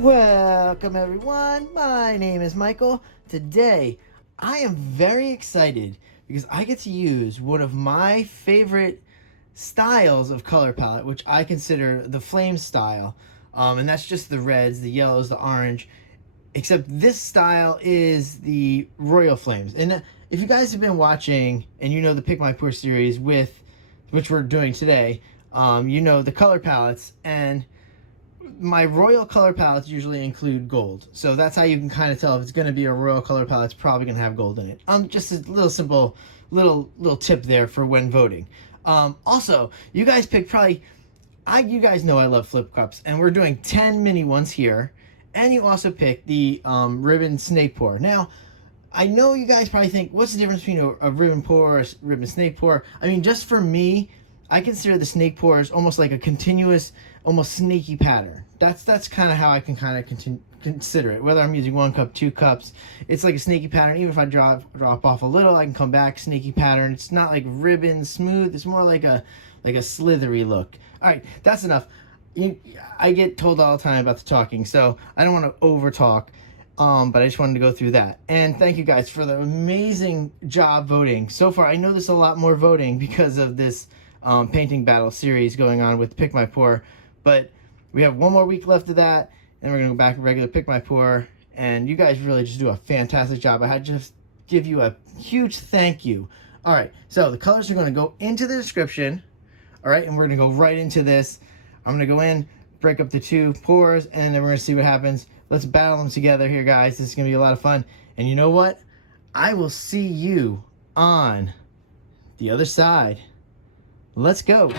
Welcome everyone, my name is Michael. Today I am very excited because I get to use one of my favorite styles of color palette, which I consider the flame style, and that's just the reds, the yellows, the orange, except this style is the Royal Flames. And if you guys have been watching and you know the Pick My Pour series, with which we're doing today, you know the color palettes, and my royal color palettes usually include gold, so that's how you can kind of tell if it's going to be a royal color palette. It's probably going to have gold in it. Just a little simple little tip there for when voting. Also, you guys pick probably, you guys know I love flip cups, and we're doing 10 mini ones here, and you also pick the ribbon snake pour. Now, I know you guys probably think, what's the difference between a ribbon pour or a ribbon snake pour? I mean, just for me, I consider the snake pours almost like a continuous, almost snaky pattern. That's kind of how I can kind of consider it. Whether I'm using 1 cup, 2 cups, it's like a snaky pattern. Even if I drop off a little, I can come back, snaky pattern. It's not like ribbon smooth. It's more like a slithery look. All right, that's enough. I get told all the time about the talking, so I don't want to over talk. But I just wanted to go through that. And thank you guys for the amazing job voting so far. I know there's a lot more voting because of this painting battle series going on with Pick My Pour, but we have 1 more week left of that, and we're gonna go back to regular Pick My Pour. And you guys really just do a fantastic job. I had to just give you a huge thank you. All right, so the colors are gonna go into the description. All right, and we're gonna go right into this. I'm gonna go in, break up the 2 pours, and then we're gonna see what happens. Let's battle them together here, guys. This is gonna be a lot of fun. And you know what? I will see you on the other side. Let's go.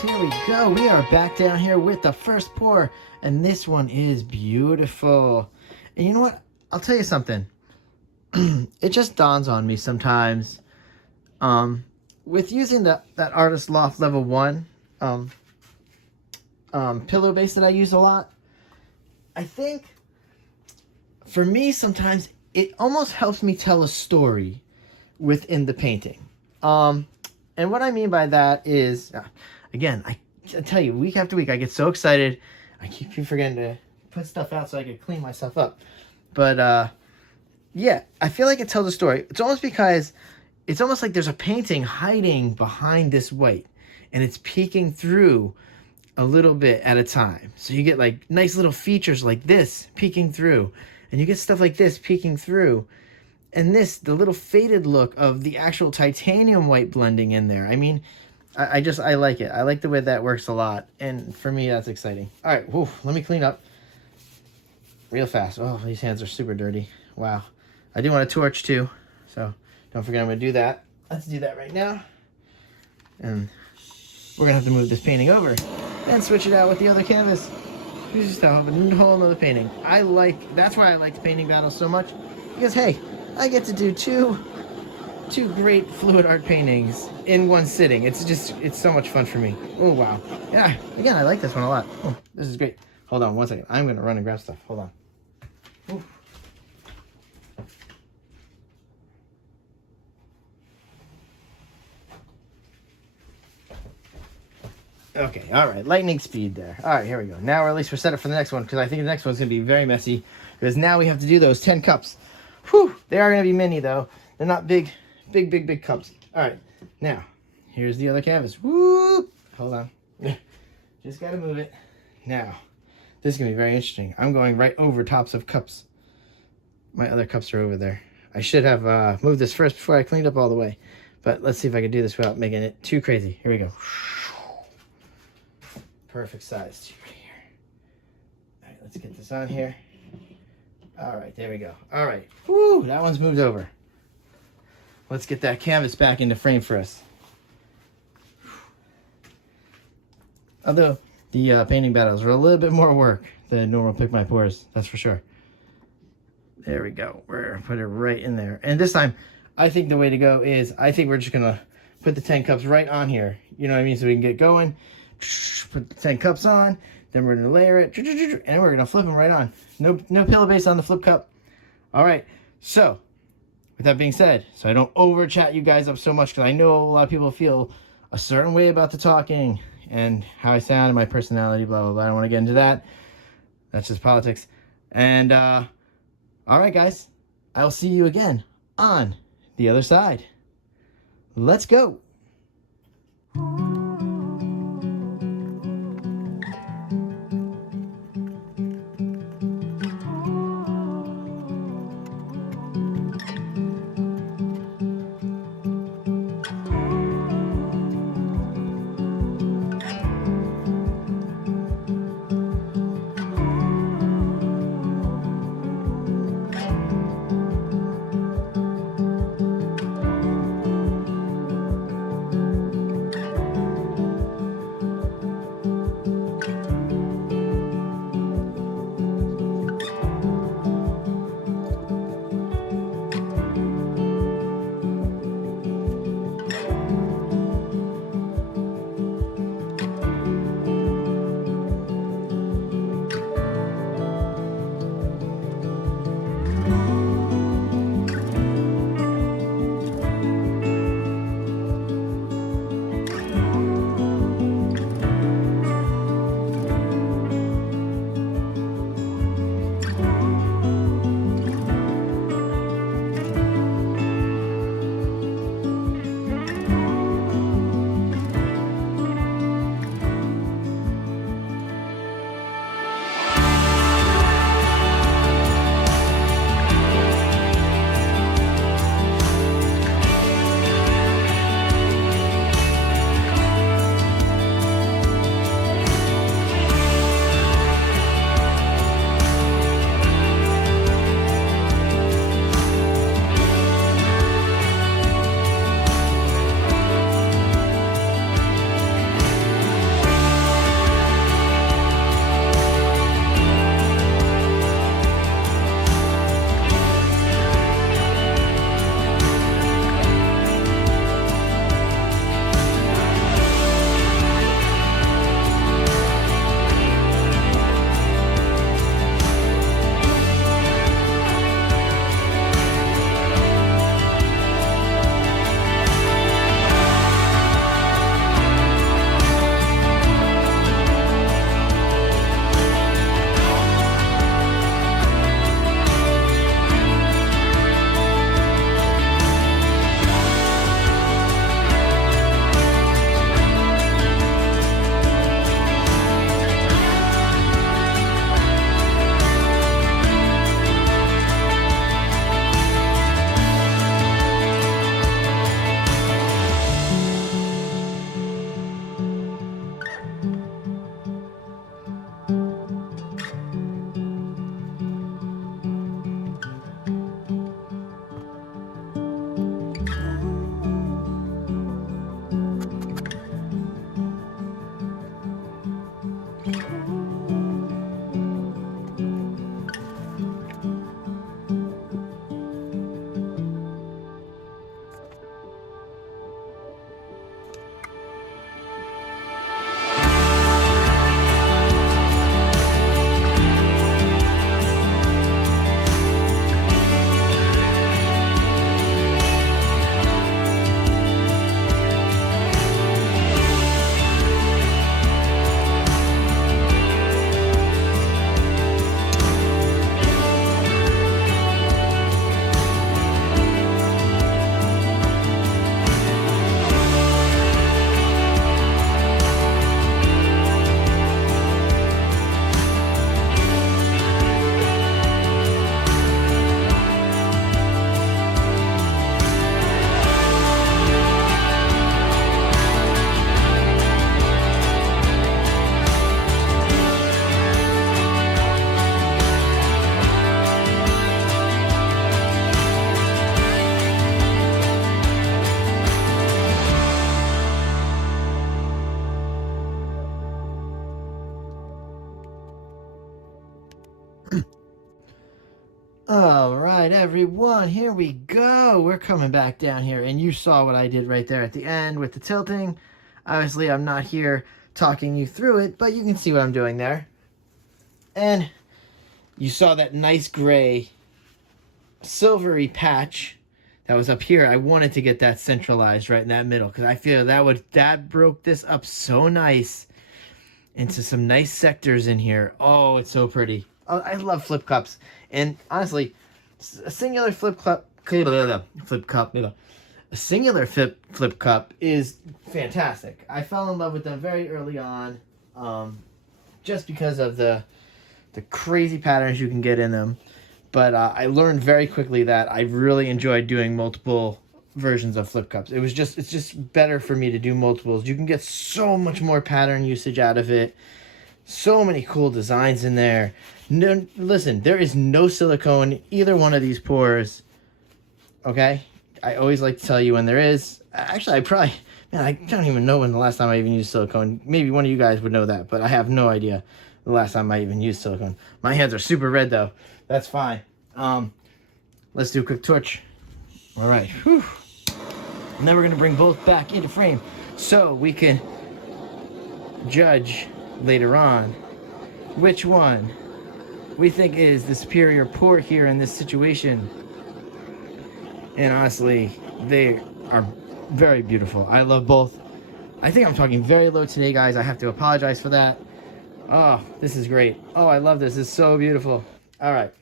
here we go. We are back down here with the first pour, and this one is beautiful. And you know what? I'll tell you something. It just dawns on me sometimes, with using that Artist Loft Level 1 pillow base that I use a lot. I think for me sometimes it almost helps me tell a story within the painting. And what I mean by that is, again, I tell you, week after week, I get so excited. I keep forgetting to put stuff out so I can clean myself up. But, yeah, I feel like it tells a story. It's almost because it's almost like there's a painting hiding behind this white, and it's peeking through a little bit at a time. So you get like nice little features like this peeking through, and you get stuff like this peeking through. And this, the little faded look of the actual titanium white blending in there. I mean, I like it. I like the way that works a lot. And for me, that's exciting. All right, whew, let me clean up real fast. Oh, these hands are super dirty. Wow. I do want a torch too. So don't forget I'm going to do that. Let's do that right now. And we're going to have to move this painting over and switch it out with the other canvas. Here's just a whole nother painting. That's why I like the painting battle so much. Because, hey, I get to do two great fluid art paintings in one sitting. It's so much fun for me. Oh, wow. Yeah, again, I like this one a lot. Oh, this is great. Hold on one second. I'm going to run and grab stuff. Hold on. Ooh. Okay, all right. Lightning speed there. All right, here we go. Now, or at least we're set up for the next one, because I think the next one's going to be very messy, because now we have to do those 10 cups. Whew, they are going to be mini, though. They're not big cups. All right, now, here's the other canvas. Whoop! Hold on. Just got to move it. Now, this is going to be very interesting. I'm going right over tops of cups. My other cups are over there. I should have moved this first before I cleaned up all the way. But let's see if I can do this without making it too crazy. Here we go. Perfect size right here. All right, let's get this on here. All right, there we go. All right. Woo, that one's moved over. Let's get that canvas back into frame for us. Although the painting battles are a little bit more work than normal Pick My Pores, that's for sure. There we go. We're put it right in there. And this time, I think the way to go is, I think we're just going to put the 10 cups right on here. You know what I mean? So we can get going. Put the 10 cups on. Then we're going to layer it. And we're going to flip them right on. No pillow base on the flip cup. All right. So, with that being said, so I don't over chat you guys up so much, because I know a lot of people feel a certain way about the talking and how I sound and my personality, blah, blah, blah. I don't want to get into that. That's just politics. And, all right, guys. I'll see you again on the other side. Let's go. All right, everyone, here we go. We're coming back down here, and you saw what I did right there at the end with the tilting. Obviously, I'm not here talking you through it, but you can see what I'm doing there. And you saw that nice gray silvery patch that was up here. I wanted to get that centralized right in that middle because I feel that broke this up so nice into some nice sectors in here. Oh, it's so pretty. Oh, I love flip cups. And honestly, a singular flip cup is fantastic. I fell in love with them very early on, just because of the crazy patterns you can get in them. But I learned very quickly that I really enjoyed doing multiple versions of flip cups. It's just better for me to do multiples. You can get so much more pattern usage out of it. So many cool designs in there. No, listen, there is no silicone in either one of these pours. Okay? I always like to tell you when there is. Actually, I don't even know when the last time I even used silicone. Maybe one of you guys would know that, but I have no idea the last time I even used silicone. My hands are super red though. That's fine. Let's do a quick torch. All right. Whew. And then we're going to bring both back into frame so we can judge later on which one we think is the superior pour here in this situation. And honestly, they are very beautiful. I love both. I think I'm talking very low today, guys. I have to apologize for that. Oh, this is great. Oh, I love this. It's so beautiful. All right.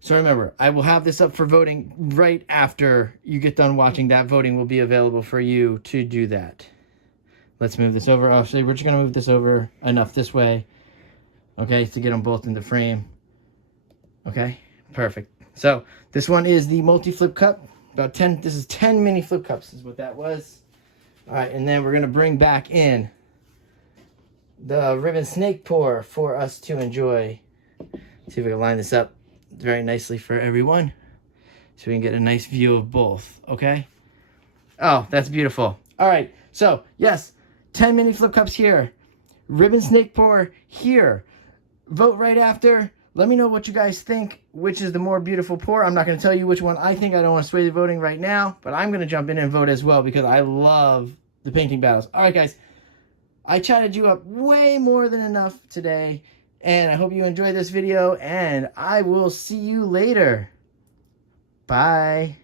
So remember, I will have this up for voting right after you get done watching. That voting will be available for you to do that. Let's move this over. Oh, so we're just going to move this over enough this way, okay, to get them both in the frame. Okay, perfect. So this one is the multi-flip cup. About 10, this is 10 mini flip cups is what that was. All right, and then we're going to bring back in the ribbon snake pour for us to enjoy. See if we can line this up very nicely for everyone so we can get a nice view of both, okay? Oh, that's beautiful. All right, so yes, 10 mini flip cups here, ribbon snake pour here. Vote right after. Let me know what you guys think, which is the more beautiful pour. I'm not going to tell you which one I think. I don't want to sway the voting right now, but I'm going to jump in and vote as well because I love the painting battles. All right, guys, I chatted you up way more than enough today, and I hope you enjoyed this video, and I will see you later. Bye.